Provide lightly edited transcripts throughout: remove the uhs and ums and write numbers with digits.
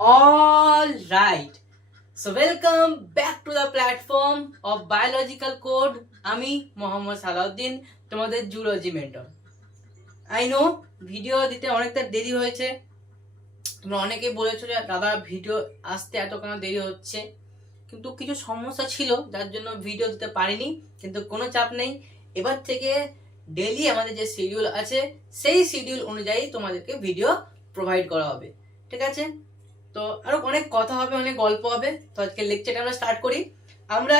All right. So welcome back to the platform of biological code. আমি মোহাম্মদ সালাউদ্দিন, তোমাদের zoology mentor. I know video দিতে অনেকটা দেরি হয়েছে। তোমরা অনেকেই বলেছো যে দাদা ভিডিও আসতে এত কেন দেরি হচ্ছে, কিন্তু কিছু সমস্যা ছিল যার জন্য ভিডিও দিতে পারিনি। কিন্তু কোনো চাপ নেই, এবার থেকে ডেইলি আমাদের যে শিডিউল আছে সেই শিডিউল অনুযায়ী তোমাদেরকে ভিডিও প্রোভাইড করা হবে, ঠিক আছে? তো আরো অনেক কথা হবে, অনেক গল্প হবে। তো আজকে লেকচারটা আমরা স্টার্ট করি। আমরা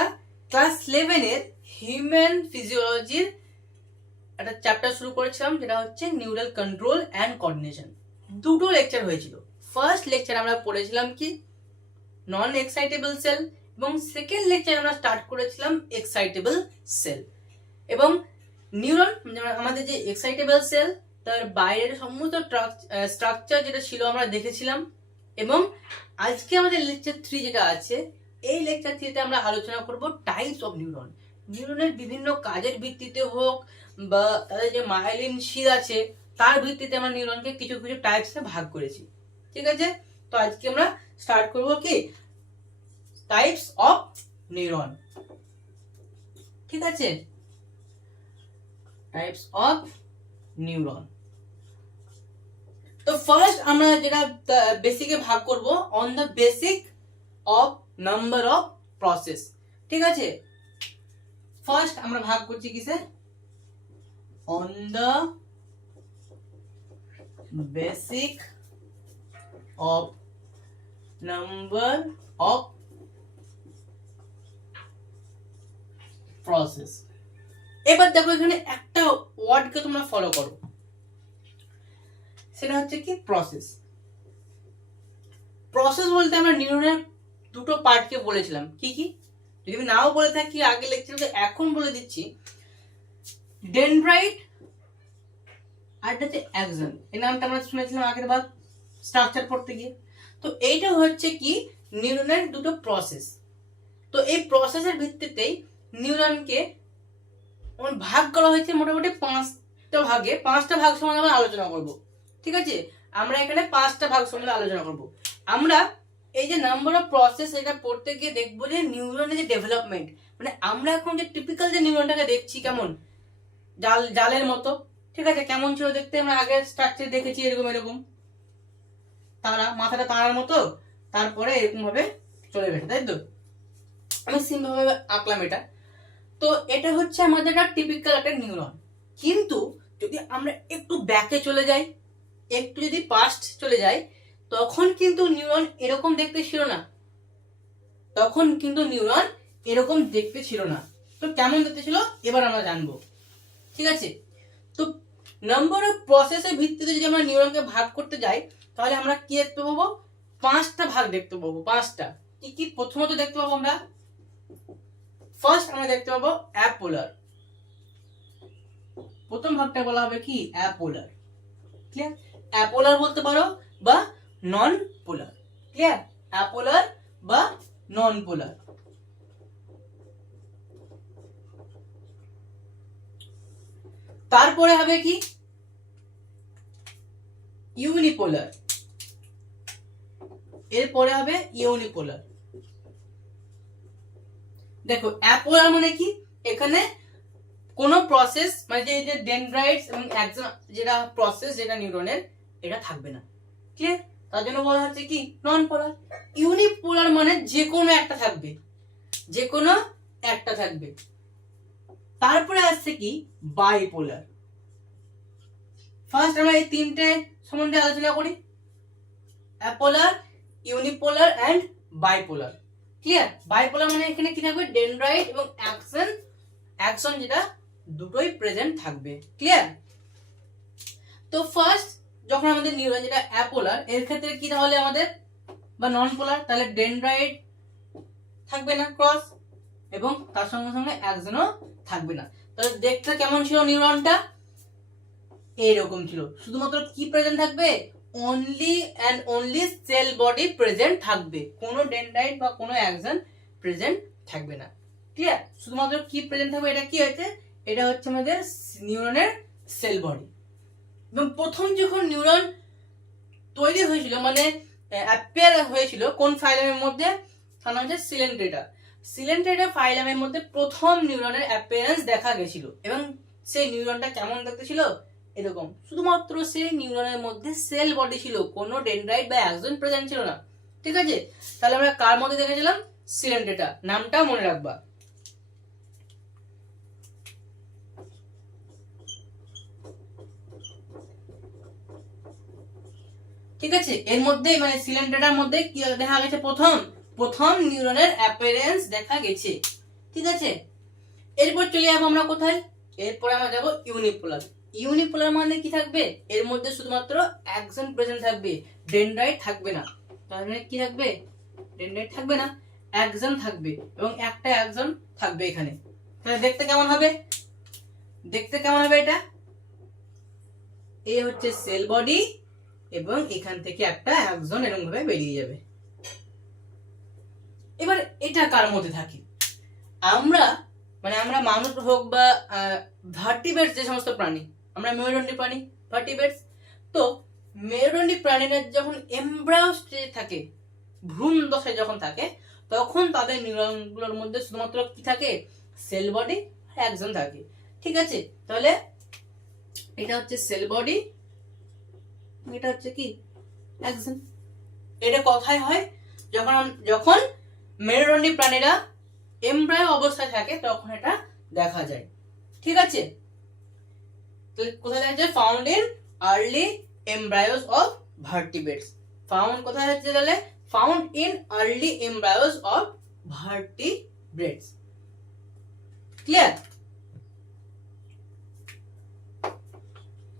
ক্লাস 11 এর হিউম্যান ফিজিওলজির একটা চ্যাপ্টার শুরু করেছিলাম, যেটা হচ্ছে নিউরাল কন্ট্রোল অ্যান্ড কোঅর্ডিনেশন। দুটো লেকচার হয়েছিল। ফার্স্ট লেকচার আমরা পড়েছিলাম কি নন এক্সাইটেবল সেল, এবং সেকেন্ড লেকচার আমরা স্টার্ট করেছিলাম এক্সাইটেবল সেল। এবং নিউরন আমাদের যে এক্সাইটেবল সেল তার বাইরের সমস্ত স্ট্রাকচার যেটা ছিল আমরা দেখেছিলাম। এবং আজকে আমাদের লেকচার 3 যেটা আছে, এই লেকচার 3তে আমরা আলোচনা করব টাইপস অফ নিউরন। নিউরনের বিভিন্ন কাজের ভিত্তিতে হোক বা তাদের যে মাইলিন শির আছে তার ভিত্তিতে আমরা নিউরনকে কিছু কিছু টাইপসে ভাগ করেছি, ঠিক আছে? তো আজকে আমরা স্টার্ট করব কি টাইপস অফ নিউরন, ঠিক আছে? Types of neuron. তো ফার্স্ট আমরা যেটা বেসিকে ভাগ করব on the basic of number of process, ঠিক আছে? ফার্স্ট আমরা ভাগ করছি কিসে? On the basic of number of process. এবার দেখো এখানে একটা ওয়ার্ডকে তোমরা ফলো করো, সেটা হচ্ছে কি প্রসেস। প্রসেস বলতে আমরা নিউরনের দুটো পার্টকে বলেছিলাম, কি কি? যদি আমি নাও বলে থাকি আগে লেকচারে, এখন বলে দিচ্ছি। ডেনড্রাইট আর এটা হচ্ছে অ্যাক্সন। এই নামটা আমরা শুনেছিলাম আগের বার স্ট্রাকচার পড়তে গিয়ে। তো এইটা হচ্ছে কি নিউরনের দুটো প্রসেস। তো এই প্রসেসের ভিত্তিতেই নিউরনকে ভাগ করা হয়েছে মোটামুটি 5টা ভাগে। 5টা ভাগ সম্বন্ধে আমরা আলোচনা করব, ঠিক আছে? আমরা এখানে 5টা ভাগ সম্বন্ধে আলোচনা করব। আমরা এই যে নাম্বার অফ প্রসেস এটা পড়তে গিয়ে দেখবো যে নিউরনের যে ডেভেলপমেন্ট, মানে আমরা এখন যে টিপিক্যাল যে নিউরনটাকে দেখছি কেমন জালের মতো, ঠিক আছে? কেমন ছিল দেখতে? আমরা আগে স্ট্রাকচার দেখেছি এরকম এরকম তারা, মাথাটা তারার মতো, তারপরে এরকম ভাবে চলে গেছে, তাই তো? আমি সিম্পল ভাবে আঁকলাম এটা। তো এটা হচ্ছে আমাদের একটা টিপিক্যাল একটা নিউরন। কিন্তু যদি আমরা একটু ব্যাকে চলে যাই, একটু যদি পাস্ট চলে যাই, তখন কিন্তু নিউরন এরকম দেখতে ছিল না। তখন কিন্তু নিউরন এরকম দেখতে ছিল না। তো কেমন দেখতে ছিল এবার আমরা জানবো, ঠিক আছে? তো নাম্বার অফ প্রসেসের ভিত্তিতে যদি আমরা নিউরনকে ভাগ করতে যাই, তাহলে আমরা কি দেখতে পাবো? 5টা ভাগ দেখতে পাবো। 5টা কি কি? প্রথমত দেখতে পাবো আমরা, ফার্স্ট আমরা দেখতে পাবো অ্যাপোলার। প্রথম ভাগটা বলা হবে কি অ্যাপোলার, ক্লিয়ার? অ্যাপোলার বলতে পারো বা নন পোলার, ক্লিয়ার? অ্যাপোলার বা নন পোলার। তারপরে হবে কি ইউনিপোলার, এরপরে হবে ইউনিপোলার। দেখো অ্যাপোলার মানে কি, এখানে কোন প্রসেস মানে যে ডেনড্রাইটস এবং অ্যাক্সন যেটা প্রসেস যেটা নিউরনের, এটা থাকবে না, ক্লিয়ার? তার জন্য বলা হচ্ছে কি নন পোলার। ইউনিপোলার মানে যে কোনো একটা থাকবে, যে কোনো একটা থাকবে। তারপরে আসছে কি বাইপোলার। ফার্স্ট আমরা এই তিনটে সম্বন্ধে আলোচনা করি, apolar, unipolar and bipolar, clear? Bipolar মানে এখানে কি থাকবে? ডেনড্রাইট এবং অ্যাকশন যেটা দুটোই প্রেজেন্ট থাকবে, ক্লিয়ার? তো ফার্স্ট যখন আমাদের নিউরন যেটা অ্যাপোলার, এর ক্ষেত্রে কি তাহলে আমাদের বা নন পোলার, তাহলে ডেনড্রাইট থাকবে না ক্রস, এবং তার সঙ্গে সঙ্গে অ্যাকশনও থাকবে না। তাহলে দেখতে কেমন ছিল নিউরনটা? এইরকম ছিল। শুধুমাত্র কি প্রেজেন্ট থাকবে? Only and only sell body present থাকবে, কোনো ডেনড্রাইট বা কোনো অ্যাকশন প্রেজেন্ট থাকবে না, ক্লিয়ার? শুধুমাত্র কি প্রেজেন্ট থাকবে? এটা কি হচ্ছে? এটা হচ্ছে আমাদের নিউরনের সেল বডি। এবং প্রথম যখন নিউরন তৈরি হয়েছিল, মানে অ্যাপিয়ার হয়েছিল কোন ফাইলামের মধ্যে, তার নাম হচ্ছে সিলেন্ট্রেটা। সিলেন্ট্রেটা ফাইলামের মধ্যে প্রথম নিউরনের অ্যাপিয়ারেন্স দেখা গেছিল, এবং সেই নিউরনটা কেমন দেখতে ছিল, এরকম। শুধুমাত্র সেই নিউরনের মধ্যে সেল বডি ছিল, কোনো ডেনড্রাইট বা অ্যাক্সন প্রেজেন্ট ছিল না। ঠিক আছে, তাহলে আমরা কার মধ্যে দেখেছিলাম, সিলেন্ট্রেটা, নামটা মনে রাখবা। ঠিক আছে, এর মধ্যে মানে সিলেন্ট্রেটার মধ্যে কি দেখা গেছে, প্রথম নিউরনের অ্যাপিয়ারেন্স দেখা গেছে। ঠিক আছে, এরপর চলে যাবো আমরা কোথায়, এরপর আমরা যাবো ইউনিপোলার। ইউনিপোলার মানে কি থাকবে, এর মধ্যে শুধুমাত্র অ্যাক্সন প্রেজেন্ট থাকবে, ডেনড্রাইট থাকবে না। তাহলে কি থাকবে, ডেনড্রাইট থাকবে না, অ্যাক্সন থাকবে, এবং একটা অ্যাক্সন থাকবে এখানে। তাহলে দেখতে কেমন হবে, এটা এই হচ্ছে সেল বডি, এবং এখান থেকে একটা অ্যাক্সন এরকম ভাবে বেরিয়ে যাবে। এবার এটা কার মধ্যে থাকে, আমরা মানুষ হোক বা ভার্টিব্রেটস, যে সমস্ত প্রাণী, আমরা মেরুদণ্ডী প্রাণী, ভার্টিব্রেটস। তো মেরুদণ্ডী প্রাণীরা যখন এমব্রায়ো স্টেজে থাকে, ভ্রূণ দশায় যখন থাকে, তখন তাদের নিউরনগুলোর মধ্যে শুধুমাত্র কি থাকে, সেল বডি, অ্যাক্সন থাকে। ঠিক আছে, তাহলে এটা হচ্ছে সেল বডি, এটা হচ্ছে কি, অ্যাক্সন। এটা কথাই হয় যখন মেরুদণ্ডী প্রাণীরা এমব্রায়ো অবস্থায় থাকে, তখন এটা দেখা যায়। ঠিক আছে, তাহলে কোথায় দেখা যায়, found in early embryos of vertebrates. Found কোথায় হচ্ছে, তাহলে found in early embryos of vertebrates. Clear,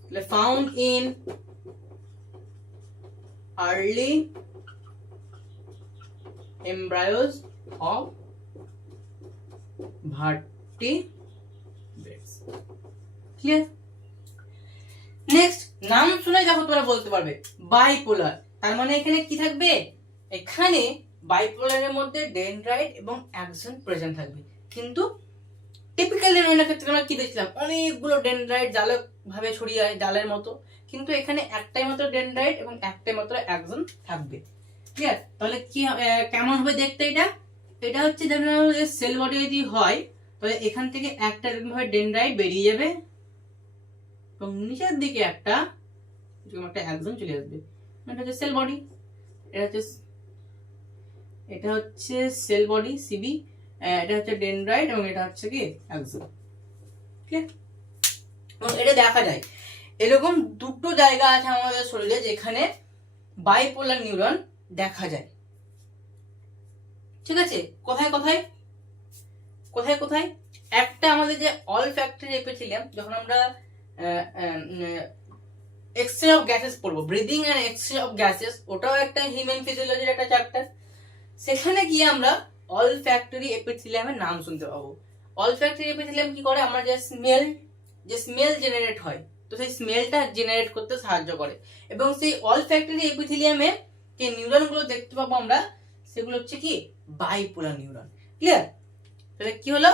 তাহলে found in early embryos of vertebrates. Clear? Next, নাম শুনে দেখো তোমরা বলতে পারবে বাইপোলার। তার মানে এখানে কি থাকবে, এখানে বাইপোলারের মধ্যে ডেনড্রাইট এবং অ্যাক্সন প্রেজেন্ট থাকবে। কিন্তু টিপিক্যাল নিউরনের ক্ষেত্রে আমরা কি দেখছিলাম, অনেকগুলো ডেনড্রাইট জালক ভাবে ছড়িয়ে যায়, জালের মতো। কিন্তু এখানে একটাই মাত্র ডেনড্রাইট এবং একটাই মাত্র অ্যাক্সন থাকবে। ক্লিয়ার, তাহলে কি কেমন হবে দেখতে, এটা হচ্ছে সেল বডি যদি হয়, তাহলে এখান থেকে একটা এরকম ভাবে ডেনড্রাইট বেরিয়ে যাবে, এবং নিচের দিকে একটা অ্যাক্সন চলে আসবে। এটা হচ্ছে সেল বডি, এটা হচ্ছে সেল বডি সিবি, এটা হচ্ছে ডেনড্রাইট, এবং এটা হচ্ছে কি অ্যাক্সন। ক্লিয়ার, এবং এটা দেখা যায় এরকম দুটো জায়গা আছে আমাদের শরীরে যেখানে বাইপোলার নিউরন দেখা যায়। ঠিক আছে, কোথায় কোথায় কোথায় কোথায় একটা আমাদের যে অলফ্যাক্টরি এপিথেলিয়াম, যখন আমরা এক্সচেঞ্জ অফ গ্যাসেস পড়বো, breathing and exchange of gases, ওটাও একটা হিউম্যান ফিজিওলজির একটা চ্যাপ্টার। সেখানে গিয়ে আমরা অলফ্যাক্টরি এপিথেলিয়ামের নাম শুনতে পাবো। অলফ্যাক্টরি এপিথেলিয়াম কি করে, আমরা যে স্মেল জেনারেট হয়, তো সেই স্মেলটা জেনারেট করতে সাহায্য করে। এবং সেই অলফ্যাক্টরি এপিথেলিয়ামে যে নিউরনগুলো দেখতে পাবো আমরা, সেগুলো হচ্ছে কি বাইপোলার নিউরন। ক্লিয়ার, তাহলে কি হলো,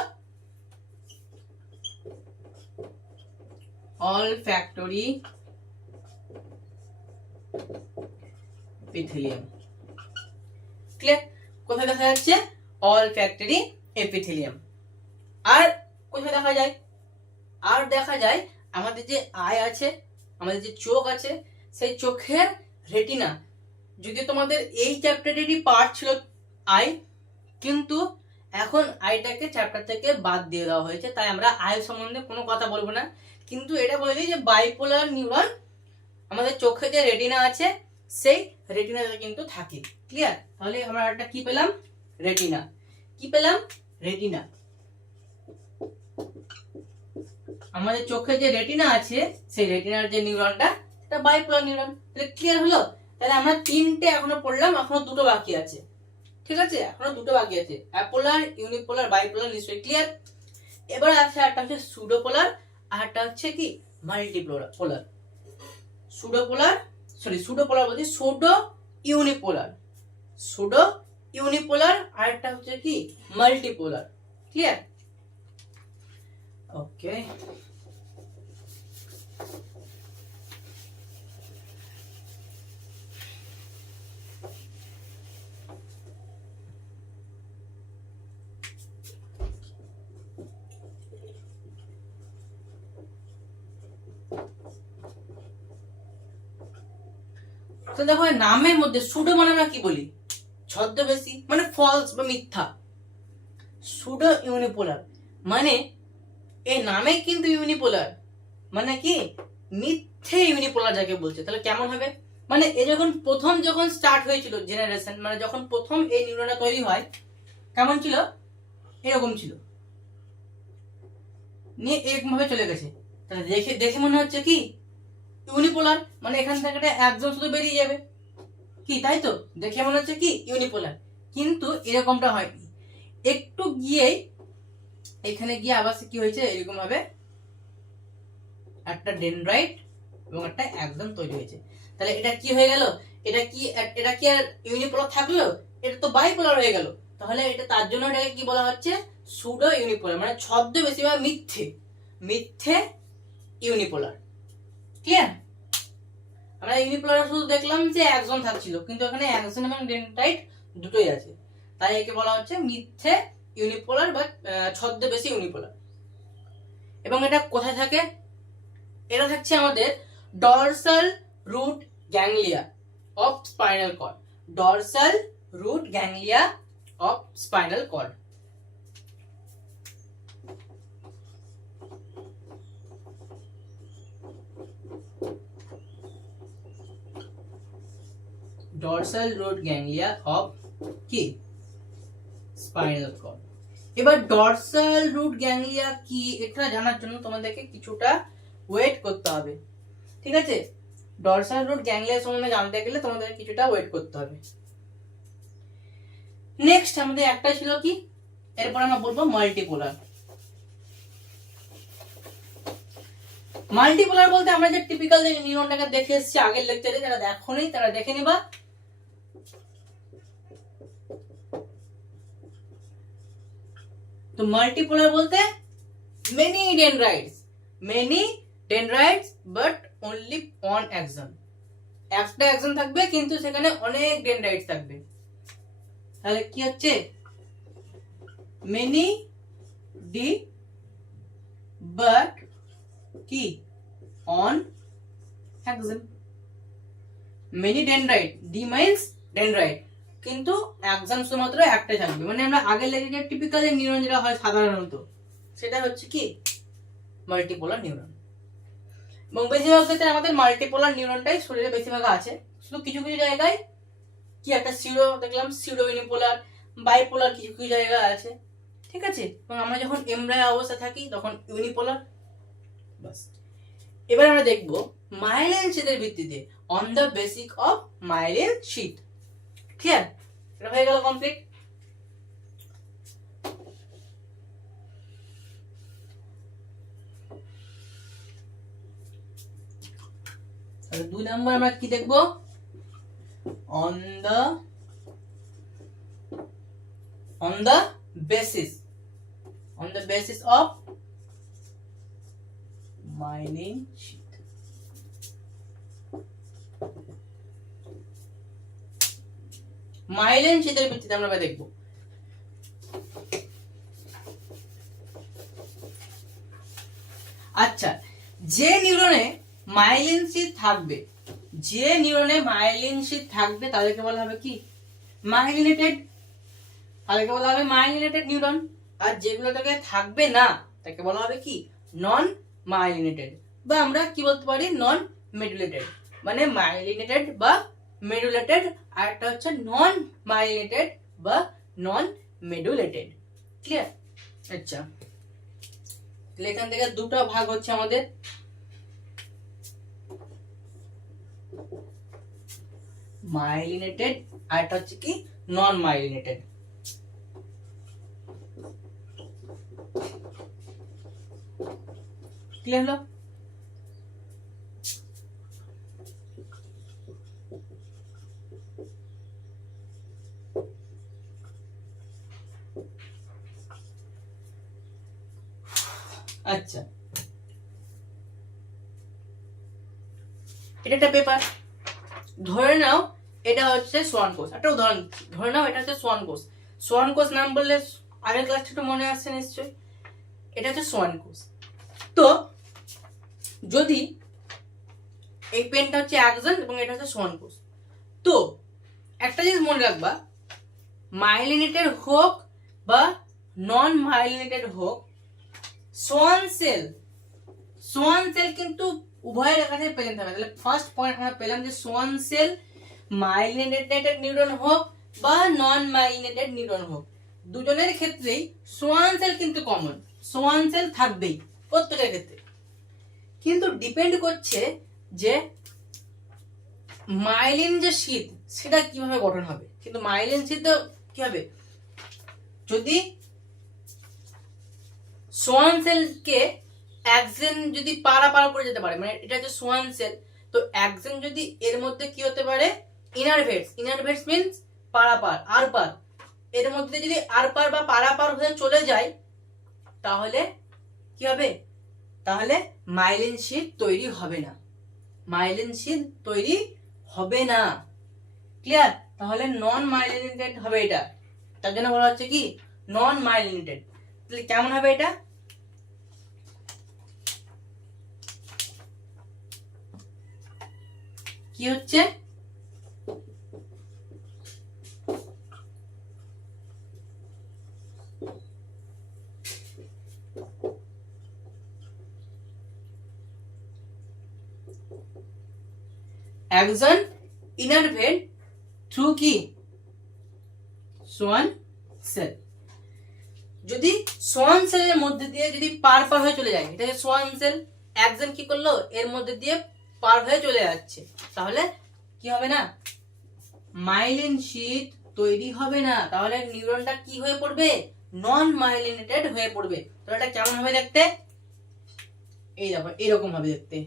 olfactory epithelium। ক্লিয়ার, কোথায় দেখা যাচ্ছে, olfactory epithelium। আর কোথায় দেখা যায়, আমাদের যে আই আছে, আমাদের যে চোখ আছে, সেই চোখের রেটিনা। যদি তোমাদের এই চ্যাপ্টারেরই পার্ট ছিল আই, কিন্তু এখন আইটাকে চ্যাপ্টার থেকে বাদ দিয়ে দেওয়া হয়েছে, তাই আমরা আই সম্বন্ধে কোনো কথা বলবো না। কিন্তু এটা বলে দিই যে বাইপোলার নিউরন আমাদের চোখে যে রেটিনা আছে, সেই রেটিনাতে কিন্তু থাকে। ক্লিয়ার, তাহলে আমরা একটা কি পেলাম, রেটিনা। কি পেলাম, রেটিনা। আমাদের চোখে যে রেটিনা আছে, সেই রেটিনার যে নিউরনটা, এটা বাইপোলার নিউরন। তাহলে ক্লিয়ার হলো, তাহলে আমরা তিনটে এখনো পড়লাম, এখনো দুটো বাকি আছে। ঠিক আছে, এখনো দুটো বাকি আছে, অ্যাপোলার, ইউনিপোলার, বাইপোলার, নিশ্চয়ই ক্লিয়ার। এবার আছে একটা হচ্ছে সুডোপোলার, আর একটা হচ্ছে কি মাল্টিপোলার। সুডোপোলার বলছি, সুডো ইউনিপোলার, আর একটা হচ্ছে কি মাল্টিপোলার। ক্লিয়ার, ওকে। তো দেখো নামের মধ্যে সুডো মানে আমরা কি বলি, ছদ্মবেশী, মানে ফলস বা মিথ্যা। সুডো ইউনিপোলার মানে এই নামে কিন্তু ইউনিপোলার, মানে কি মিথ্যে ইউনিপোলার যাকে বলছে। তাহলে কেমন হবে, মানে এ যখন স্টার্ট হয়েছিল জেনারেশন, মানে যখন প্রথম এই নিউরনটা তৈরি হয় কেমন ছিল, এরকম ছিল, নিয়ে এরকম ভাবে চলে গেছে। তাহলে দেখে দেখে মনে হচ্ছে কি ইউনিপোলার, মানে এখান থেকে একজন শুধু বেরিয়ে যাবে কি, তাই তো দেখে মনে হচ্ছে কি ইউনিপোলার, কিন্তু এরকমটা হয়নি। একটু গিয়ে এখানে গিয়ে আবার কি হয়েছে, এরকম ভাবে একটা ডেনড্রাইট এবং একটা একজন তৈরি হয়েছে। তাহলে এটা কি হয়ে গেল, এটা কি আর ইউনিপোলার থাকলো, এটা তো বাইপোলার হয়ে গেল। তাহলে এটা তার জন্য এটাকে কি বলা হচ্ছে, সুডো ইউনিপোলার, মানে ছদ্মবেশী বা মিথ্যে ইউনিপোলার। ক্লিয়ার? আমরা ইউনিপোলার শুধু দেখলাম যে একজন থাকছিল, কিন্তু এখানে একজন এবং ডেনড্রাইট দুটোই আছে, তাই একে বলা হচ্ছে মিথ্যে ইউনিপোলার বা ছদ্মবেশী ইউনিপোলার। এবং এটা কোথায় থাকে, এটা থাকছে আমাদের dorsal root ganglia of spinal cord, dorsal root ganglia of spinal cord. Dorsal root ganglia of কি স্পাইনাল কর্ড। এবার ডরসাল রুট গ্যাংলিয়া কি এটা জানার জন্য তোমাদেরকে কিছুটা ওয়েট করতে হবে, ঠিক আছে? ডরসাল রুট গ্যাংলিয়া সম্বন্ধে জানতে গেলে তোমাদের কিছুটা ওয়েট করতে হবে। নেক্সট আমাদের একটা ছিল কি, এরপর আমরা বলবো মাল্টিপোলার। মাল্টিপোলার বলতে আমরা যে টিপিক্যাল যে নিউরনটাকে দেখে এসেছি আগের লেকচারে, যারা দেখোনি তারা দেখে নিবা। তো মাল্টিপোলার বলতে many dendrites but only one axon, একটা অ্যাক্সন থাকবে কিন্তু সেখানে অনেক ডেনড্রাইটস থাকবে। তাহলে কি হচ্ছে, মেনি ডি বাট কি অন axon, many dendrite, D means dendrite, কিন্তু অ্যাক্সন শুধুমাত্র একটাই থাকবে। মানে আমরা আগের লেগে টিপিক্যাল যে নিউরন যেটা হয় সাধারণত, সেটা হচ্ছে কি মাল্টিপোলার নিউরন। এবং বেশিরভাগ ক্ষেত্রে আমাদের মাল্টিপোলার নিউরনটাই শরীরে বেশিরভাগ আছে, শুধু কিছু কিছু জায়গায় কি একটা সিউডো দেখলাম, সিউডো ইউনিপোলার, বাইপোলার কিছু কিছু জায়গায় আছে, ঠিক আছে? এবং আমরা যখন এমব্রায়ো অবস্থা থাকি তখন ইউনিপোলার। বাস, এবার আমরা দেখবো মাইলিন শীতের ভিত্তিতে, on the basic of myelin শীত। ক্লিয়ার? এটা হয়ে গেল কমপ্লিট। তাহলে 2 নাম্বার আমরা কি দেখবো, on the basis of myelin শীত। মাইলিন শীতের ভিত্তিতে আমরা দেখবো। আচ্ছা, যে নিউরনে মাইলিন শীত থাকবে, তাদেরকে বলা হবে কি মাইলিনেটেড, নিউরন। আর যেগুলোটাকে থাকবে না তাকে বলা হবে কি নন মাইলিনেটেড, বা আমরা কি বলতে পারি নন মেডুলেটেড। মানে মাইলিনেটেড বা মেডুলেটেড, আর একটা হচ্ছে নন মাইলিনেটেড বা নন মেডুলেটেড। ক্লিয়ার? আচ্ছা, এখান থেকে দুটো ভাগ হচ্ছে আমাদের, মাইলিনেটেড আর একটা হচ্ছে কি নন মাইলিনেটেড। ক্লিয়ার হলো? আচ্ছা, এটা একটা পেপার, ধরে নাও এটা হচ্ছে সোয়ান কোষ। একটা উদাহরণ ধরে নাও এটা হচ্ছে সোয়ান কোষ। সোয়ান কোষ নাম বললে আগের ক্লাসটা একটু মনে আসছে নিশ্চয়ই। এটা হচ্ছে সোয়ান কোষ। তো যদি এই পেনটা হচ্ছে অ্যাক্সন এবং এটা হচ্ছে সোয়ান কোষ, তো একটা জিনিস মনে রাখবা, মাইলিনেটেড হোক বা নন মাইলিনেটেড হোক, সোয়ান সেল কিন্তু উভয়ের এখানে প্রেজেন্ট থাকবে। তাহলে ফার্স্ট পয়েন্ট আমরা পেলাম যে সোয়ান সেল মাইলিনেটেড নিউরন হোক বা নন মাইলিনেটেড নিউরন হোক, দুজনের ক্ষেত্রেই সোয়ান সেল কিন্তু কমন, সোয়ান সেল থাকবেই প্রত্যেকের ক্ষেত্রে। কিন্তু ডিপেন্ড করছে যে মাইলিন যে শীট সেটা কিভাবে গঠন হবে। কিন্তু মাইলিন শীট কি হবে, যদি সোয়ান সেলকে অ্যাক্সন যদি পারাপার করে যেতে পারে, মানে এটা হচ্ছে সোয়ান সেল, তো অ্যাক্সন যদি এর মধ্যে কি হতে পারে, ইনারভেটস মিন্স পারাপার, আরপার, এর মধ্যে যদি আরপার বা পারাপার হয়ে চলে যায়, তাহলে কি হবে, তাহলে মাইলিন শীট তৈরি হবে না, মাইলিন শীট তৈরি হবে না। ক্লিয়ার? তাহলে নন মাইলিনেটেড হবে এটা, তার জন্য বলা হচ্ছে কি নন মাইলিনেটেড। তাহলে কেমন হবে এটা, কি হচ্ছে, অ্যাক্সন ইনারভেট থ্রু কি সোয়ান সেল। যদি সোয়ান সেলের মধ্যে দিয়ে যদি পার হয়ে চলে যায়, এটা সোয়ান সেল, অ্যাক্সন কি করলো এর মধ্যে দিয়ে পার হয়ে চলে যাচ্ছে, তাহলে কি হবে না, মাইলিন শীট তৈরি হবে না, তাহলে নিউরনটা কি হয়ে পড়বে, নন মাইলিনেটেড হয়ে পড়বে। তো এটা কেমন হবে দেখতে, এই দেখো এরকম হবে দেখতে।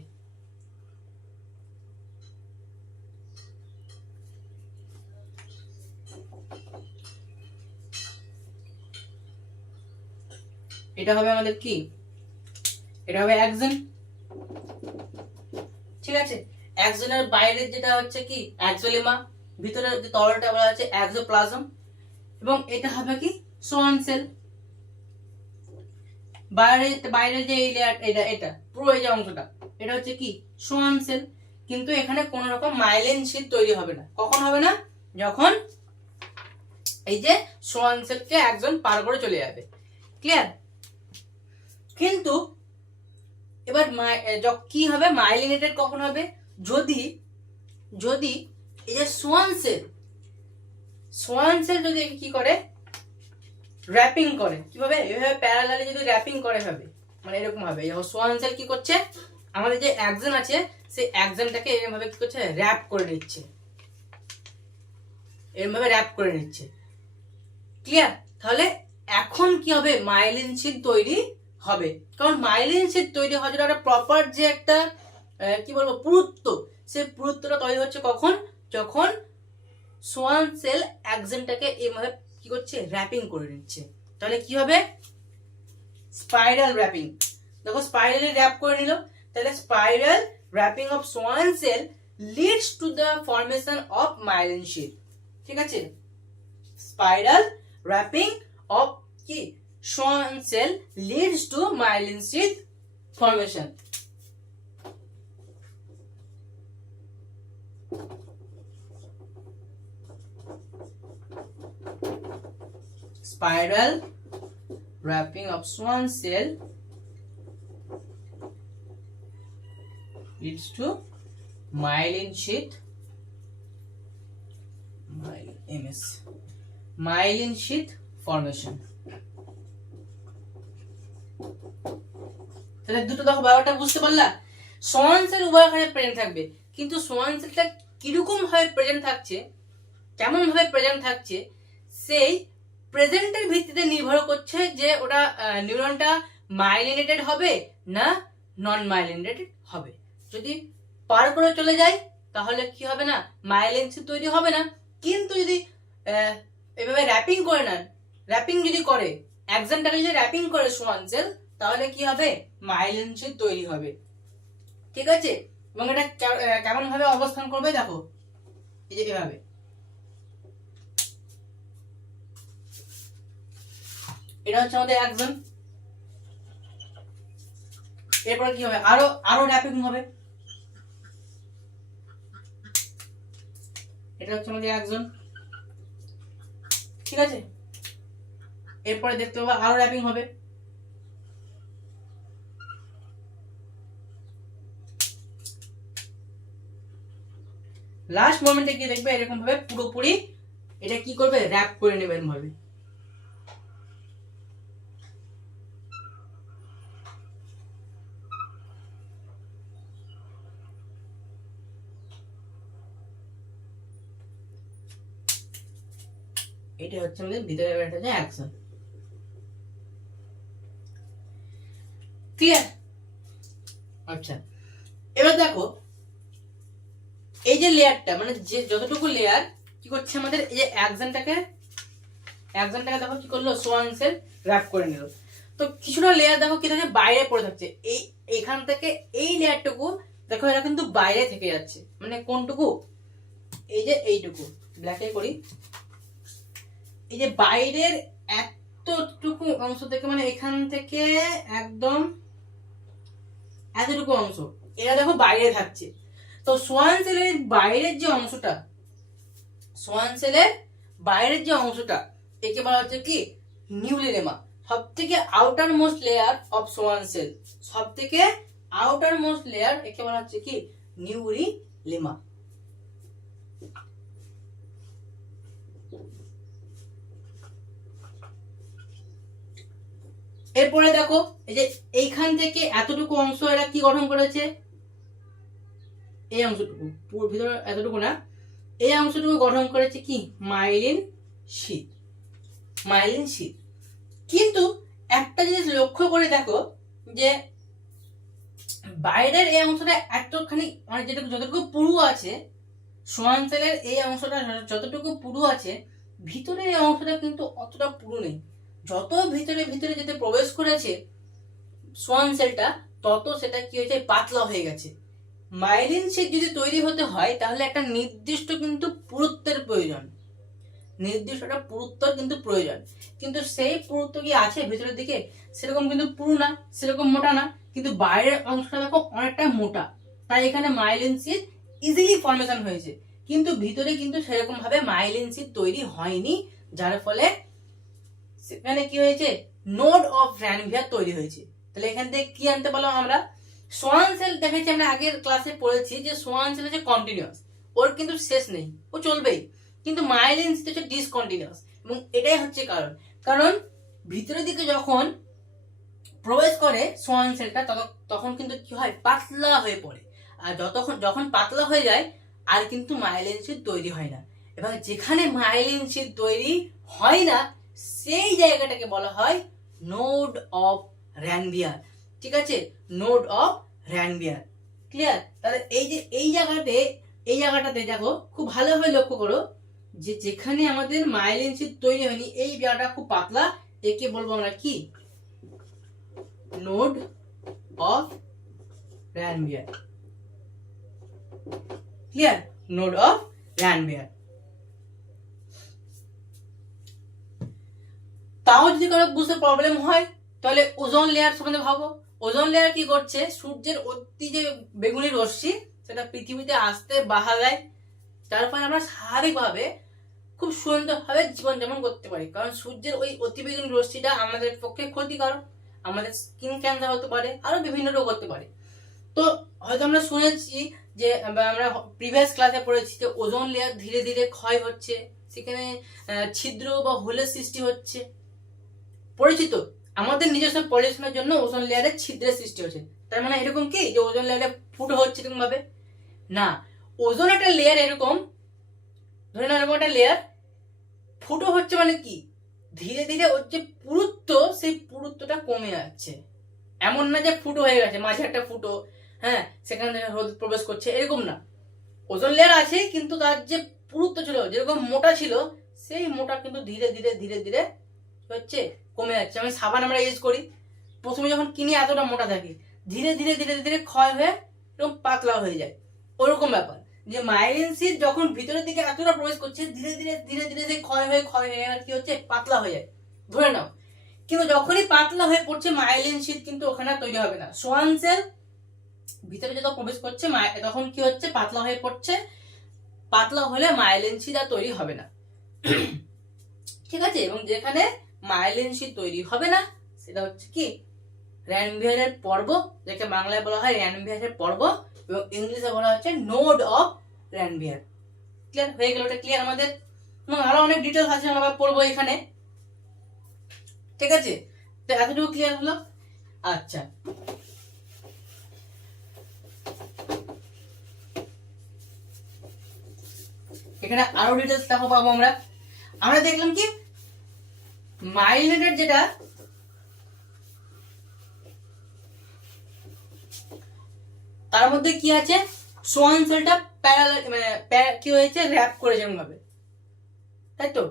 এটা হবে আমাদের কি, এটা হবে অ্যাক্সন, ঠিক আছে। অ্যাক্সনের বাইরে যেটা হচ্ছে কি অ্যাক্সোলেমা, ভিতরে যে তরলটা বলা আছে অ্যাক্সোপ্লাজম, এবং এটা হবে কি সোয়ান সেল। বাইরে যে এই লেয়ার, এটা পুরো এই যে অংশটা, এটা হচ্ছে কি সোয়ান সেল। কিন্তু এখানে কোন রকম মাইলিন শীট তৈরি হবে না। কখন হবে না, যখন এই যে সোয়ান সেলকে একজন পার করে চলে যাবে। ক্লিয়ার? কিন্তু এবার কি হবে, মাইলিনেটেড কখন হবে, যদি এই যে সোয়ান সেল যদি কি করে, র‍্যাপিং করে, কিভাবে, এভাবে প্যারালালি যদি র‍্যাপিং করে হবে, মানে এরকম হবে। সোয়ান সেল কি করছে, আমাদের যে অ্যাক্সন আছে সেই অ্যাক্সনটাকে এরকম ভাবে কি করছে, র‍্যাপ করে নিচ্ছে, এরকম ভাবে র‍্যাপ করে নিচ্ছে। ক্লিয়ার? তাহলে এখন কি হবে, মাইলিন শীট তৈরি হবে। কারণ মাইলিন শীট তৈরি হওয়ার জন্য একটা প্রপার যে একটা কি বলবো পুরুত্ব, সেই পুরুত্বটা তৈরি হচ্ছে কখন, যখন সোয়ান সেল অ্যাক্সনটাকে এইভাবে কি করছে, র‍্যাপিং করে নিচ্ছে। তাহলে কি হবে, স্পাইরাল র‍্যাপিং। দেখো স্পাইরালি র‍্যাপ করে নিল, তাহলে spiral wrapping of Schwann cell leads to the formation of myelin sheath. ঠিক আছে, স্পাইরাল র‍্যাপিং অফ কি Schwann cell leads to myelin sheath formation. Spiral wrapping of Schwann cell leads to myelin sheath, myelin sheath formation. তাহলে দুটো দেখো ব্যাপারটা বুঝতে পারলা, Schwann sell উভয়খানে present থাকবে, কিন্তু সোয়ান সেলটা কিরকম ভাবে প্রেজেন্ট থাকছে, কেমন ভাবে প্রেজেন্ট থাকছে, সেই প্রেজেন্টের ভিত্তিতে নির্ভর করছে যে ওটা নিউরনটা মাইলিনেটেড হবে না নন মাইলিনেটেড হবে। যদি পার করে চলে যায় তাহলে কি হবে না, মাইলিন শীট তৈরি হবে না। কিন্তু যদি এভাবে র‍্যাপিং করে নেন, র‍্যাপিং যদি করে, অ্যাক্সনটাকে যদি র‍্যাপিং করে সোয়ান সেল, তাহলে কি হবে, মাইলিন শীট তৈরি হবে। ঠিক আছে, এবং এটা কেমন ভাবে অবস্থান করবে দেখো, এই যে এভাবে এটা হচ্ছে আমাদের অ্যাক্সন। এরপরে কি হবে, আরো আরো র্যাপিং হবে। এটা হচ্ছে আমাদের অ্যাক্সন, ঠিক আছে। এরপরে দেখতে পাবো আরো র্যাপিং হবে। লাস্ট মোমেন্টে গিয়ে দেখবে এরকম ভাবে পুরোপুরি এটা কি করবে, র্যাপ করে নেবে এরকম ভাবে। এটা হচ্ছে আমাদের ভিতরে একটা যে অ্যাকশন। ক্লিয়ার? আচ্ছা, এবার দেখো এই যে লেয়ারটা, মানে যে যতটুকু লেয়ার কি করছে আমাদের, এই যে অ্যাকশনটাকে দেখো কি করলো, সোয়ানসেল র‍্যাপ করে নিল। তো কিছুটা লেয়ার দেখো কি থাকে, বাইরে পড়ে থাকছে। এই এখান থেকে এই লেয়ারটুকু দেখো এরা কিন্তু বাইরে থেকে যাচ্ছে। মানে কোনটুকু, এই যে এইটুকু ব্ল্যাকে করি, এই যে বাইরের এতটুকু অংশ থেকে, মানে এখান থেকে একদম এতটুকু অংশ এরা দেখো বাইরে থাকছে। তো সোয়ান সেলের বাইরের যে অংশটা, একে বলা হচ্ছে কি, নিউলি লেমা। সব থেকে outermost layer of Schwann cell, সব থেকে আউটার মোস্ট লেয়ার একে বলা হচ্ছে কি, নিউলি লেমা। এরপরে দেখো এই যে এইখান থেকে এতটুকু অংশ এরা কি গঠন করেছে, এই অংশটুকু, পুরো ভিতরে এতটুকু না, এই অংশটুকু গঠন করেছে কি, মাইলিন শীট। কিন্তু একটা জিনিস লক্ষ্য করে দেখো যে বাইরের এই অংশটা এতখানি, মানে যতটুকু পুরু আছে, সোয়ান সেলের এই অংশটা যতটুকু পুরু আছে, ভিতরের এই অংশটা কিন্তু অতটা পুরু নেই। যত ভিতরে যেতে প্রবেশ করেছে সোয়ান সেলটা, তত সেটা কি হয়েছে, পাতলা হয়ে গেছে। মাইলিন শীট যদি তৈরি হতে হয় তাহলে একটা নির্দিষ্ট কিন্তু পুরুত্বের প্রয়োজন, কিন্তু সেই পুরুত্ব কি আছে ভিতরের দিকে, সেরকম কিন্তু পুরু না, সেরকম মোটা না, কিন্তু বাইরের অংশটা দেখো অনেকটা মোটা। তাই এখানে মাইলিন শীট ইজিলি ফর্মেশন হয়েছে, কিন্তু ভিতরে কিন্তু সেরকম ভাবে মাইলিন শীট তৈরি হয়নি, যার ফলে সেখানে কি হয়েছে, নোড অফ র্যানভিয়ার তৈরি হয়েছে। তাহলে এখান থেকে কি আনতে পারলাম আমরা, সোয়ান সেল দেখেছি আমরা আগের ক্লাসে পড়েছি যে সোয়ান সেল হচ্ছে কন্টিনিউয়াস, ওর কিন্তু শেষ নেই, ও চলবেই। কিন্তু মাইলিন শীট হচ্ছে ডিসকন্টিনিউয়াস, এবং এটাই হচ্ছে কারণ ভিতরের দিকে যখন প্রবেশ করে সোয়ান সেলটা, তখন কিন্তু কি হয়, পাতলা হয়ে পড়ে। আর যখন পাতলা হয়ে যায় আর কিন্তু মাইলিন শীট তৈরি হয় না। এবং যেখানে মাইলিন শীট তৈরি হয় না সেই জায়গাটাকে বলা হয় নোড অফ র্যানভিয়ার। ঠিক আছে, নোড অফ র্যানভিয়ার। ক্লিয়ার? তাহলে এই জায়গাটাতে দেখো খুব ভালোভাবে লক্ষ্য করো যে যেখানে আমাদের মাইলিন শীট তৈরি হয়নি, এই জায়গাটা খুব পাতলা, একে বলবো আমরা কি, node of Ranvier. Clear? Node of Ranvier. তাও যদি কারো বুঝতে প্রবলেম হয় তাহলে ওজোন লেয়ার সম্বন্ধে ভাবো। ওজোন লেয়ার কি করছে, সূর্যের অতি যে বেগুনি রশ্মি সেটা পৃথিবীতে আসতে বাধা দেয়, যার ফলে আমরা স্বাভাবিকভাবে খুব সুন্দরভাবে জীবনযাপন করতে পারি। কারণ সূর্যের ওই অতি বেগুনি রশ্মিটা আমাদের পক্ষে ক্ষতিকারক, আমাদের স্কিন ক্যান্সার হতে পারে, আরো বিভিন্ন রোগ হতে পারে। তো হয়তো আমরা শুনেছি যে, আমরা প্রিভিয়াস ক্লাসে পড়েছি যে ওজোন লেয়ার ধীরে ধীরে ক্ষয় হচ্ছে, সেখানে ছিদ্র বা হোলের সৃষ্টি হচ্ছে। পরিচিত, আমাদের নিজস্ব পলিউশনের জন্য ওজোন লেয়ারে ছিদ্রের সৃষ্টি হচ্ছে। তার মানে এরকম কি যে ওজোন লেয়ারে ফুটো হচ্ছে এরকম ভাবে না, ওজোন একটা লেয়ার এরকম, ধরে নাও এরকম একটা লেয়ার ফুটো হচ্ছে, মানে কি ধীরে ধীরে ওর যে পুরুত্ব, সেই পুরুত্বটা কমে যাচ্ছে। এমন না যে ফুটো হয়ে গেছে, মাঝে একটা ফুটো, হ্যাঁ সেখান থেকে রোদ প্রবেশ করছে, এরকম না। ওজোন লেয়ার আছে কিন্তু তার যে পুরুত্ব ছিল, যেরকম মোটা ছিল, সেই মোটা কিন্তু ধীরে ধীরে হচ্ছে কমে যাচ্ছে। আমি সাবান আমরা ইউজ করি, প্রথমে যখন কিনি এতটা মোটা থাকে, ধীরে ধীরে ক্ষয় হয়ে এরকম পাতলা হয়ে যায়। ওরকম ব্যাপার যে মাইলিন শীট যখন ভিতরের দিকে এতটা প্রবেশ করছে, ধীরে ধীরে সেই ক্ষয় হয়ে আর কি হচ্ছে, পাতলা হয়ে যায়। ধরে নাও কিন্তু যখনই পাতলা হয়ে পড়ছে মাইলিন শীট কিন্তু ওখানে তৈরি হবে না। সোয়ান সেল ভিতরে যখন প্রবেশ করছে তখন কি হচ্ছে, পাতলা হয়ে পড়ছে, পাতলা হলে মাইলিন শীট আর তৈরি হবে না। ঠিক আছে, এবং যেখানে মাইলিন শীট তৈরি হবে না সেটা হচ্ছে কি র্যানভিয়ারের পর্ব, যাকে বাংলায় বলা হয় র্যানভিয়ারের পর্ব এবং ইংলিশে বলা হচ্ছে নোড অফ র্যানভিয়ার। ক্লিয়ার হয়ে গেল? এটা ক্লিয়ার আমাদের? এবং আরো অনেক ডিটেলস আছে আমরা পড়বো এখানে। ঠিক আছে, তো এতটুকু ক্লিয়ার হলো। আচ্ছা, এখানে আরো ডিটেলস দেখো পাবো আমরা। আমরা দেখলাম কি মাইলিনেটেড যেটা তার মধ্যে কি আছে, সোয়ান সেলটা প্যারালাল মানে কি হয়েছে, র‍্যাপ করেছে এরকম ভাবে, তাই তো?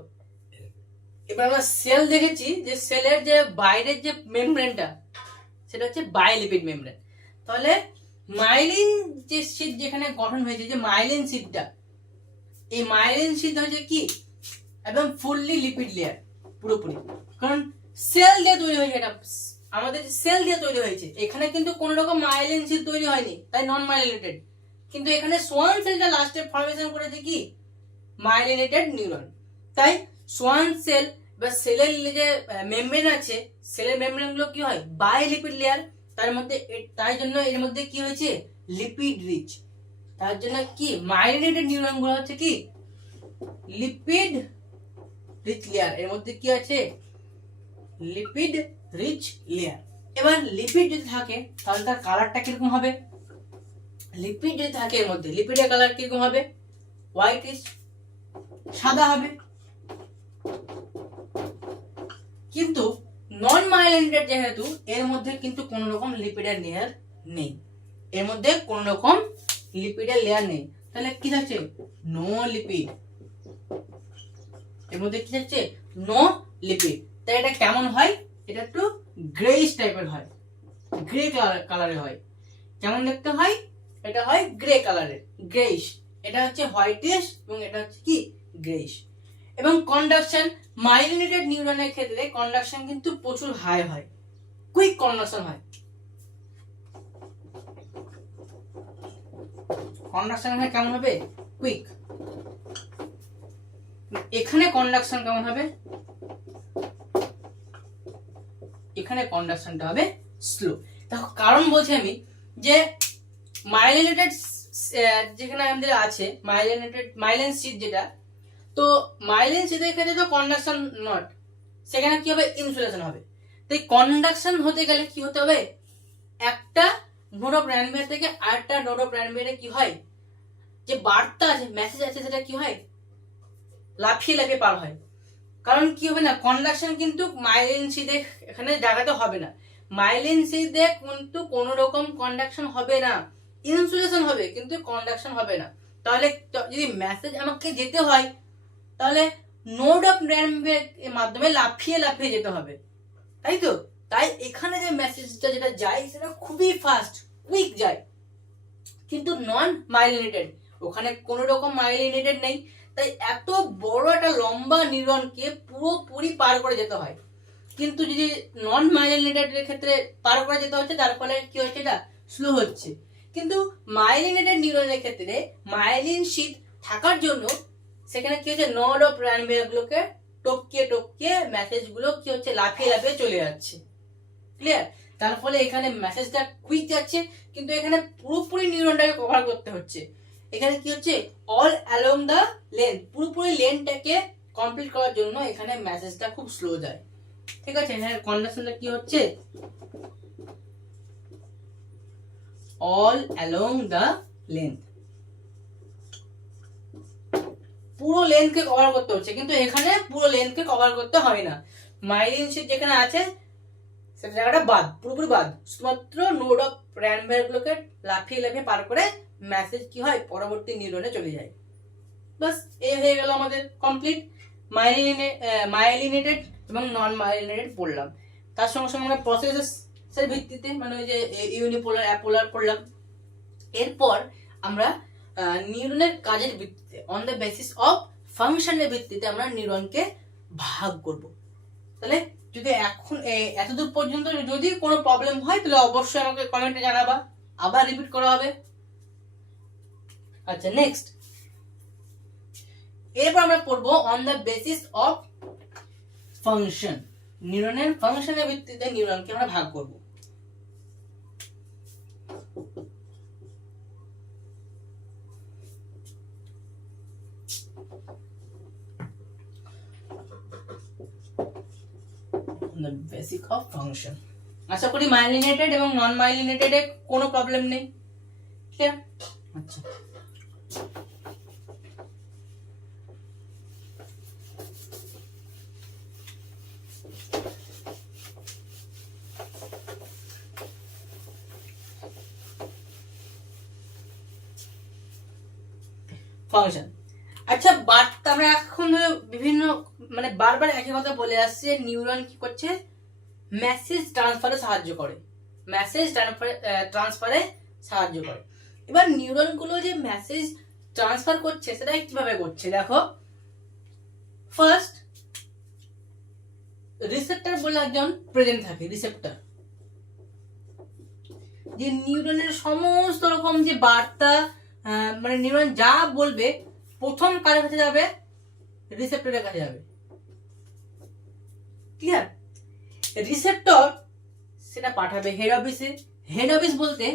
এবার আমরা সেল দেখেছি যে সেলের যে বাইরের যে মেমব্রেনটা সেটা হচ্ছে বায়োলিপিড মেমব্রেন। তাহলে মাইলিন যে শীট যেখানে গঠন হয়েছে, যে মাইলিন শীটটা, এই মাইলিন শীট হচ্ছে কি একদম ফুললি লিপিড লেয়ার পুরোপুরি, কারণ সেল দিয়ে তৈরি হয়েছে। এটা আমাদের সেল দিয়ে তৈরি হয়েছে, এখানে কিন্তু কোন রকম মাইলিন শীট তৈরি হয়নি, তাই নন মাইলিনেটেড। কিন্তু এখানে সোয়ান সেলটা লাস্টে ফর্মেশন করেছে কি মাইলিনেটেড নিউরন। তাই সোয়ান সেল বা সেলের যে মেমব্রেন আছে, সেলের মেমব্রেন গুলো কি হয় বায়োলিপিড লেয়ার, তার মধ্যে তাই জন্য এর মধ্যে কি হয়েছে লিপিড রিচ। তার জন্য কি মাইলিনেটেড নিউরন গুলো হচ্ছে কি লিপিড রিচ লেয়ার, এর মধ্যে কি আছে লিপিড রিচ লেয়ার। এবার লিপিড যদি থাকে তাহলে তার কালারটা কিরকম হবে? লিপিড যদি থাকে এর মধ্যে, লিপিডের কালার কিরকম হবে? হোয়াইটিশ, সাদা হবে। কিন্তু নন মাইলিনেটেড যেহেতু, এর মধ্যে কিন্তু কোন রকম লিপিডের লেয়ার নেই, এর মধ্যে কোন রকম লিপিডের লেয়ার নেই, তাহলে কি থাকছে নো লিপিড। এর মধ্যে কি থাকছে নো লিপিড। তাই এটা কেমন হয়? এটা একটু গ্রেইশ টাইপের হয়, গ্রে কালারের হয়। কেমন দেখতে হয়? এটা হয় গ্রে কালারের, গ্রেইশ। এটা হচ্ছে হোয়াইটিশ এবং এটা হচ্ছে কি গ্রেইশ। এবং কন্ডাকশন, মাইলিনেটেড নিউরনের ক্ষেত্রে কন্ডাকশন কিন্তু প্রচুর হাই হয়, কুইক কন্ডাকশন হয়। কন্ডাকশন হয় কেমন হবে? কুইক। এখানে কন্ডাকশন কেমন হবে? এখানে কন্ডাকশনটা হবে স্লো। দেখো কারণ বলছি আমি যে মাইলিনেটেড যেখানে আমাদের আছে মাইলিন শীট যেটা, তো মাইলিন শীটের ক্ষেত্রে তো কন্ডাকশন নট, সেখানে কি হবে ইনসুলেশন হবে। তাই কন্ডাকশন হতে গেলে কি হতে হবে, একটা নোড অফ র্যানভিয়ার থেকে আরেকটা নোড অফ র্যানভিয়ারে কি হয়, যে বার্তা আছে মেসেজ আছে সেটা কি হয় লাফিয়ে লাফিয়ে পার হয়। কারণ কি হবে না, কন্ডাকশন কিন্তু মাইলিন শীটে এখানে জায়গাতে হবে না, মাইলিন শীটে কিন্তু কোনো রকম কন্ডাকশন হবে না, ইনসুলেশন হবে কিন্তু কন্ডাকশন হবে না। তাহলে যদি মেসেজ আমাকে যেতে হয় তাহলে নোড অফ র্যানভিয়ার এর মাধ্যমে লাফিয়ে লাফিয়ে যেতে হবে, তাই তো? তাই এখানে যে মেসেজটা যেটা যায় সেটা খুবই ফাস্ট, কুইক যায়। কিন্তু নন মাইলিনেটেড, ওখানে কোনো রকম মাইলিনেটেড নেই, তাই এত বড় একটা লম্বা নিউরনকে পুরোপুরি পার করে যেতে হয়। কিন্তু যদি নন মাইলিনেটেড এর ক্ষেত্রে পার করে যেতে হচ্ছে, তার ফলে কি হচ্ছে এটা স্লো হচ্ছে। কিন্তু মাইলিনেটেড নিউরনের ক্ষেত্রে মাইলিন শীট থাকার জন্য সেখানে কি হচ্ছে নোড অফ র্যানভিয়ার গুলোকে টপকিয়ে টপকিয়ে মেসেজ গুলো কি হচ্ছে লাফিয়ে লাফিয়ে চলে যাচ্ছে। ক্লিয়ার? তার ফলে এখানে মেসেজটা কুইক যাচ্ছে, কিন্তু এখানে পুরোপুরি নিউরনটাকে কভার করতে হচ্ছে। এখানে কি হচ্ছে অল অ্যালং দা লেন্থ, পুরোপুরি লেন্থটাকে কমপ্লিট করার জন্য এখানে মেসেজটা খুব স্লো যায়। ঠিক আছে, এখানে কন্ডিশনটা কি হচ্ছে অল অ্যালং দা লেন্থ, পুরো লেন্থকে কভার করতে হচ্ছে, কিন্তু এখানে পুরো লেন্থকে কভার করতে হয় না। মাইলিন শীট যেখানে আছে সেটা জায়গাটা বাদ, পুরোপুরি বাদ, শুধুমাত্র নোড অফ র্যানভিয়ার গুলোকে লাফিয়ে লাফিয়ে পার করে মেসেজ কি হয় পরবর্তী নিউরনে চলে যায়। বাস এই হয়ে গেল আমাদের কমপ্লিট মাইলিনেটেড এবং নন মাইলিনেটেড পড়লাম। তার সঙ্গে সঙ্গে আমরা প্রসেসের ভিত্তিতে মানে ওই যে ইউনিপোলার অ্যাপোলার পড়লাম। এরপর আমরা নিউরনের কাজের ভিত্তিতে অন দ্য বেসিস অফ ফাংশনের ভিত্তিতে আমরা নিউরনকে ভাগ করব। তাহলে যদি এখন এতদূর পর্যন্ত যদি কোনো প্রবলেম হয় তাহলে অবশ্যই আমাকে কমেন্টে জানাবা, আবার রিপিট করা হবে। আচ্ছা, নেক্সট এরপর আমরা পড়বো on the basis of function. নিউরনের ফাংশনের ভিত্তিতে নিউরনকে আমরা ভাগ করব। Basic of function. আশা করি মাইলিনেটেড এবং নন মাইলিনেটেড এ কোনো প্রবলেম নেই। ক্লিয়ার? আচ্ছা, ফাংশন। আচ্ছা, বার্তা আমরা এখন বিভিন্ন মানে বারবার একই কথা বলে আসছে, নিউরন কি করছে, মেসেজ ট্রান্সফারে সাহায্য করে, মেসেজ ট্রান্সফারে সাহায্য করে। এবার নিউরন গুলো যে মেসেজ ট্রান্সফার করছে সেটা কিভাবে করছে দেখো। ফার্স্ট, রিসেপ্টর বলে একজন প্রেজেন্ট থাকে। রিসেপ্টর যে নিউরনের সমস্ত রকম যে বার্তা মানে নিউরন যা বলবে প্রথম কার কাছে যাবে, রিসেপ্টরের কাছে যাবে। ক্লিয়ার? রিসেপ্টর সেটা পাঠাবে হেড অফিসে। হেড অফিস বলতে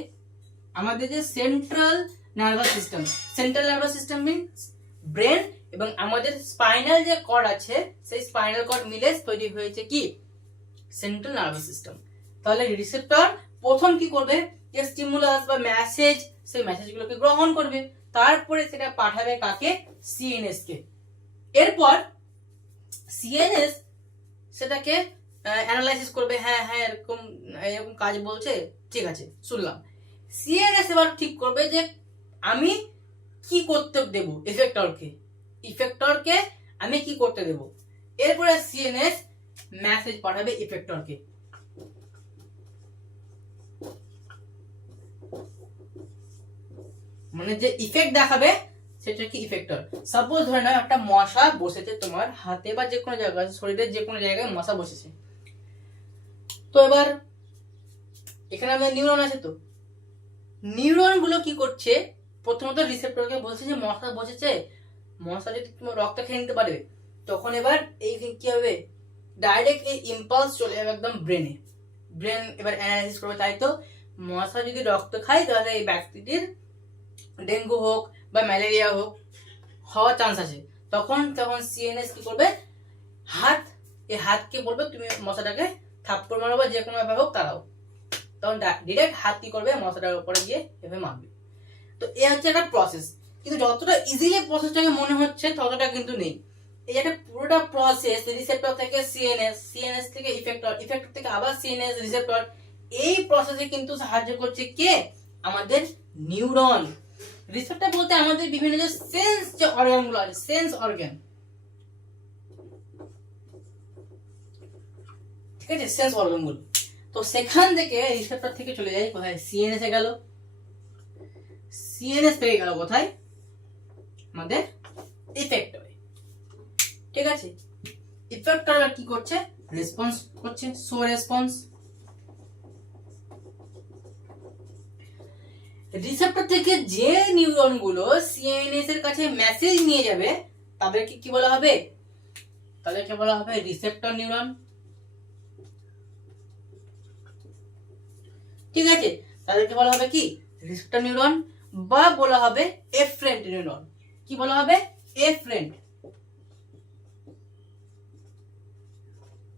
আমাদের যে central nervous system, central nervous system means brain এবং আমাদের স্পাইনাল যে কর্ড আছে সেই স্পাইনাল কর্ড মিলে তৈরি হয়েছে কি, সেন্ট্রাল নার্ভাস সিস্টেম। তাহলে রিসেপ্টর প্রথম কি করবে, যে স্টিমুলাস বা মেসেজ, সেই মেসেজগুলোকে গ্রহণ করবে, তারপরে সেটা পাঠাবে কাকে, সিএনএস কে। এরপর সিএনএস সেটাকে অ্যানালাইসিস করবে, হ্যাঁ হ্যাঁ এরকম এরকম কাজ বলছে, ঠিক আছে শুনলাম। সিএনএস এবার ঠিক করবে যে আমি কি করতে দেব ইফেক্টরকে আমি কি করতে দেব। এরপরে সিএনএস মেসেজ পাঠাবে ইফেক্টরকে। মানে যে ইফেক্ট দেখাবে সেটা কি ইফেক্টর। সাপোজ ধরে নাও একটা মশা বসেছে তোমার হাতে বা যে কোনো জায়গায়, শরীরের যে কোনো জায়গায় মশা বসেছে। তো এবার এখানে আমাদের নিউরন আছে, তো নিউরন গুলো কি করছে, প্রথমত রিসেপ্টরকে বলছে যে মশা বসেছে, মশা যদি তোমার রক্ত খেয়ে নিতে পারবে, তখন এবার এই কি হবে, ডাইরেক্ট এই ইম্পালস চলে যাবে একদম ব্রেনে। ব্রেন এবার অ্যানালাইসিস করবে, তাই তো মশা যদি রক্ত খায় তাহলে এই ব্যক্তিটির ডেঙ্গু হোক বা ম্যালেরিয়া হোক হওয়ার চান্স আছে। তখন সিএনএস কি করবে, এই হাতকে বলবে তুমি মশাটাকে থাপ্পড় মারো বা যে কোনো ভাবে হোক তারাও, তখন ডিরেক্ট হাত কি করবে, মশাটার উপরে গিয়ে এভাবে মারবে। তো এই হচ্ছে একটা প্রসেস, কিন্তু যতটা ইজিলি প্রসেসটাকে মনে হচ্ছে ততটা কিন্তু নেই। এই একটা পুরোটা প্রসেস, রিসেপ্টর থেকে সিএনএস, সিএনএস থেকে ইফেক্টর, ইফেক্টর থেকে আবার সিএনএস রিসেপ্টর, এই প্রসেসে কিন্তু সাহায্য করছে কে, আমাদের নিউরন। রিসেপ্টর বলতে আমাদের বিভিন্ন যে সেন্স যে অর্গান গুলো আছে, সেন্স অর্গান, ঠিক আছে, সেন্স অর্গান গুলো। তো সেখান থেকে রিসেপ্টর থেকে চলে যায় কোথায়, সিএনএস এ গেল, সিএনএস থেকে গেল কোথায়, আমাদের ইফেক্টরে। ঠিক আছে, ইফেক্টর কি করছে, রেসপন্স করছে, সো রেসপন্স। রিসেপ্টর থেকে যে নিউরন গুলো সিএনএস এর কাছে মেসেজ নিয়ে যাবে তাদেরকে কি বলা হবে, তাদেরকে বলা হবে রিসেপ্টর নিউরন। ঠিক আছে, তাদেরকে বলা হবে কি, রিসেপ্টর নিউরন, বা বলা হবে এফারেন্ট নিউরন। কি বলা হবে, এফারেন্ট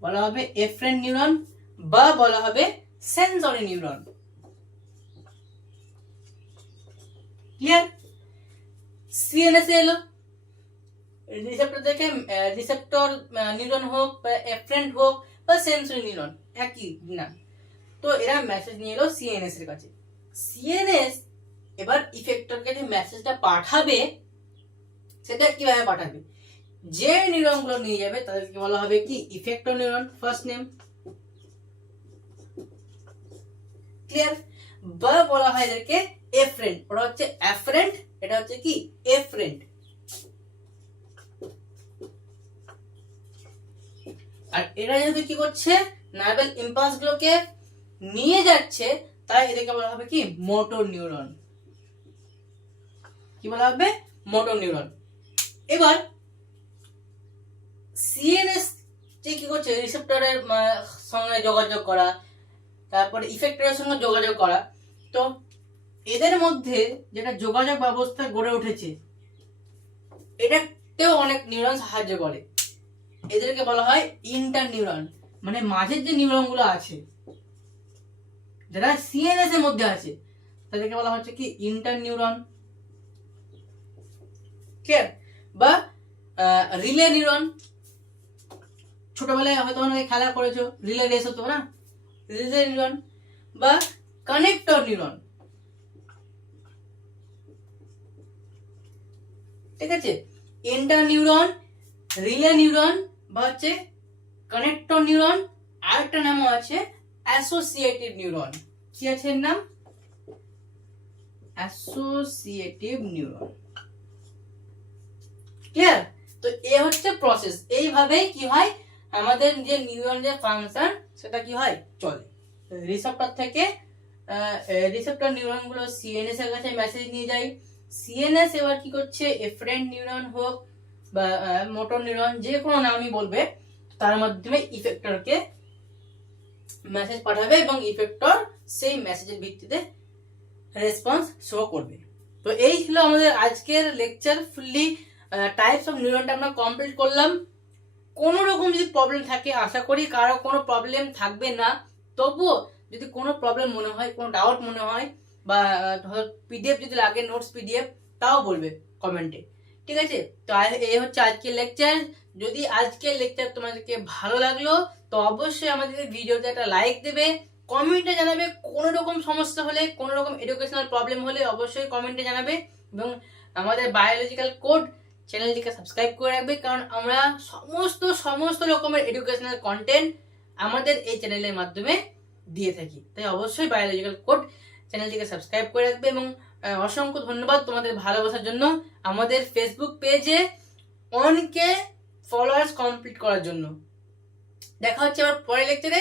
বলা হবে, এফারেন্ট নিউরন, বা বলা হবে সেন্সরি নিউরন। ক্লিয়ার? সিএনএস এলো, রিসেপ্টর থেকে রিসেপ্টর নিউরন হোক বা এফারেন্ট হোক বা সেন্সরি নিউরন একই না, তো এরা মেসেজ নিয়ে এলো সিএনএস এর কাছে। সিএনএস এবার ইফেক্টরকে যে মেসেজটা পাঠাবে সেটা কিভাবে পাঠাবে, যে নিউরন গুলো নিয়ে যাবে তাদেরকে বলা হবে কি, effector neuron, first name. Clear? বা বলা হয় এদেরকে এফারেন্ট, ওটা হচ্ছে অ্যাফারেন্ট, এটা হচ্ছে কি এফারেন্ট। আর এরা যেহেতু কি করছে, নার্ভাল ইম্পালস গুলোকে নিয়ে যাচ্ছে, তাই এদেরকে বলা হবে কি মোটর নিউরন। কি বলা হবে? Motor neuron. এবার সিএনএস যে কি করছে, রিসেপ্টরের সঙ্গে যোগাযোগ করা, তারপরে ইফেক্টরের সঙ্গে যোগাযোগ করা। তো এদের মধ্যে যেটা যোগাযোগ ব্যবস্থা গড়ে উঠেছে, এটাতেও অনেক নিউরন সাহায্য করে। এদেরকে বলা হয় ইন্টার নিউরন। মানে মাঝের যে নিউরন গুলো আছে, যারা সিএনএস এর মধ্যে আছে, তাদেরকে বলা হচ্ছে কি ইন্টার নিউরন। ক্লিয়ার? বা রিলে নিউরন। ছোটবেলায় হয়তো অনেকে খেলা করেছো, রিলে রেস হতো না, রিলে নিউরন। বা কানেক্টর নিউরন। ঠিক আছে? ইন্টার নিউরন, রিলে নিউরন বা হচ্ছে কানেক্টর নিউরন। আরেকটা নামও আছে অ্যাসোসিয়েটিভ নিউরন। কি আছে এর নাম? Associative neuron. ক্লিয়ার? তো এ হচ্ছে প্রসেস। এইভাবেই কি হয়, আমাদের যে নিউরন যে ফাংশন সেটা কি হয়, চলে। রিসেপ্টর থেকে রিসেপ্টর নিউরন গুলো সিএনএস এর কাছে মেসেজ নিয়ে যায়। সিএনএস এবার কি করছে, এফারেন্ট নিউরন হোক বা মোটর নিউরন, যে কোনো নামই বলবে, তার মাধ্যমে ইফেক্টরকে মেসেজ পাঠাবে এবং ইফেক্টর সেই মেসেজের ভিত্তিতে রেসপন্স শো করবে। তো এই ছিল আমাদের আজকের লেকচার। ফুললি টাইপস অফ নিউরনটা আমরা কমপ্লিট করলাম। কোনো রকম যদি প্রবলেম থাকে, আশা করি কারো কোনো প্রবলেম থাকবে না, তবুও যদি কোনো প্রবলেম মনে হয়, কোনো ডাউট মনে হয়, বা ধরো পিডিএফ যদি লাগে, নোটস পিডিএফ, তাও বলবে কমেন্টে। ঠিক আছে? তো এই হচ্ছে আজকের লেকচার। যদি আজকের লেকচার তোমাদেরকে ভালো লাগলো, তো অবশ্যই আমাদের ভিডিওতে একটা লাইক দেবে, কমেন্টে জানাবে কোনো রকম সমস্যা হলে, কোনো রকম এডুকেশনাল প্রবলেম হলে অবশ্যই কমেন্টে জানাবে, এবং আমাদের বায়োলজিক্যাল কোড চ্যানেলটিকে সাবস্ক্রাইব করে রাখবে, কারণ আমরা সমস্ত রকমের এডুকেশনাল কন্টেন্ট আমাদের এই চ্যানেলের মাধ্যমে দিয়ে থাকি। তাই অবশ্যই বায়োলজিক্যাল কোড চ্যানেলটিকে সাবস্ক্রাইব করে রাখবে। এবং অসংখ্য ধন্যবাদ তোমাদের ভালোবাসার জন্য, আমাদের ফেসবুক পেজে 1K ফলোয়ার্স কমপ্লিট করার জন্য। দেখা হচ্ছে আবার পরের লেকচারে।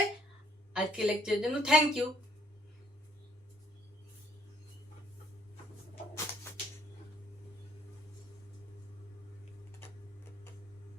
আজকে লেকচারের জন্য থ্যাংক ইউ।